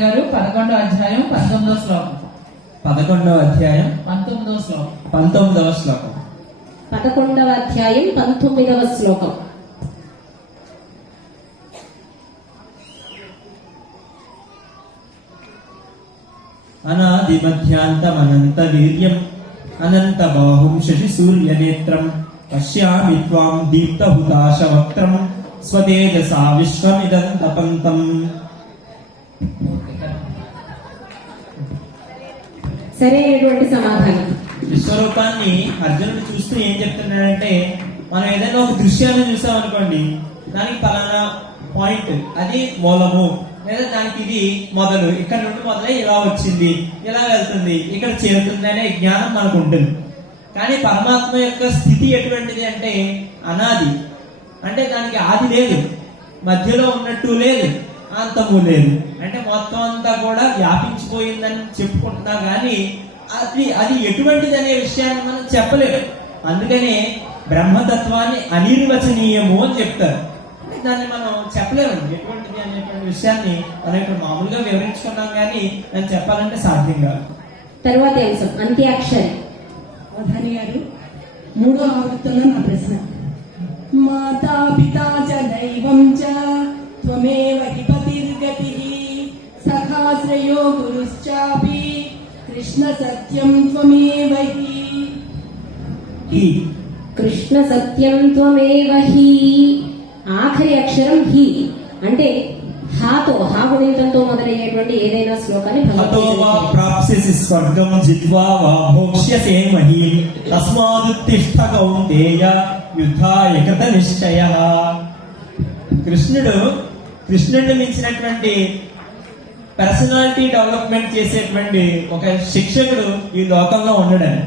గారు పదకొండో అధ్యాయం పంతొమ్మిదో శ్లోకం. పదకొండవ అధ్యాయం పంతొమ్మిదో శ్లోకం. పంతొమ్మిదవ శ్లోకం. పదకొండవ అధ్యాయం పంతొమ్మిదవ శ్లోకం. అనాది మధ్యాంతమనంత వీర్యం అనంత బాహుం శశి సూర్య నేత్రం పశ్యామి త్వాం దీప్త హుతాశ వక్త్రం స్వతేజసా విశ్వమిదం తపంతం. సరైనటువంటి సమాధానం. విశ్వరూపాన్ని అర్జునుడు చూస్తూ ఏం చెప్తున్నాడంటే మనం ఏదైనా ఒక దృశ్యాన్ని చూసామనుకోండి దానికి పలానా పాయింట్ అది మూలము లేదా దానికి ఇది మొదలు ఇక్కడ నుండి మొదలై ఇలా వచ్చింది ఇలా వెళ్తుంది ఇక్కడ చేరుతుంది అనే జ్ఞానం మనకు ఉంటుంది. కానీ పరమాత్మ యొక్క స్థితి ఎటువంటిది అంటే అనాది. అంటే దానికి ఆది లేదు. మధ్యలో ఉన్నట్టు లేదు. అంతము లేదు. అంటే మొత్తం అంతా కూడా వ్యాపించిపోయిందని చెప్పుకుంటున్నా కానీ అది అది ఎటువంటిది అనే విషయాన్ని మనం చెప్పలేము. అందుకనే బ్రహ్మతత్వాన్ని అనిర్వచనీయము అని చెప్తారు. అంటే దాన్ని మనం చెప్పలేము. ఎటువంటిది అనేటువంటి విషయాన్ని మనం ఇక్కడ మామూలుగా వివరించుకున్నాం కానీ దాన్ని చెప్పాలంటే సాధ్యం కాదు. తరువాతి అంశం అంత్యాక్షరి. గారు మూడో ఆవృత్తంలో నా ప్రశ్న. మాతా పితా చ దైవం చ త్వమేవ హి పతిర్గతి సఖాశ్రయో గురుశ్చాపి కృష్ణ సత్యం త్వమేవ హి ఈ కృష్ణ సత్యం త్వమేవ హి ఆఖరి అక్షరం హి అంటే హాతో। మొదలయ్యేటువంటి ఏదైనా శ్లోకాన్ని హతో వా ప్రాప్స్యసి స్వర్గం జిత్వా వా భోక్ష్యసే మహీం తస్మాదుత్తిష్ట కౌంతేయ యుద్ధాయ కృత నిశ్చయ కృష్ణుడు కృష్ణుడిని మించినటువంటి పర్సనాలిటీ డెవలప్మెంట్ చేసేటువంటి ఒక శిక్షకుడు ఈ లోకంలో ఉండడని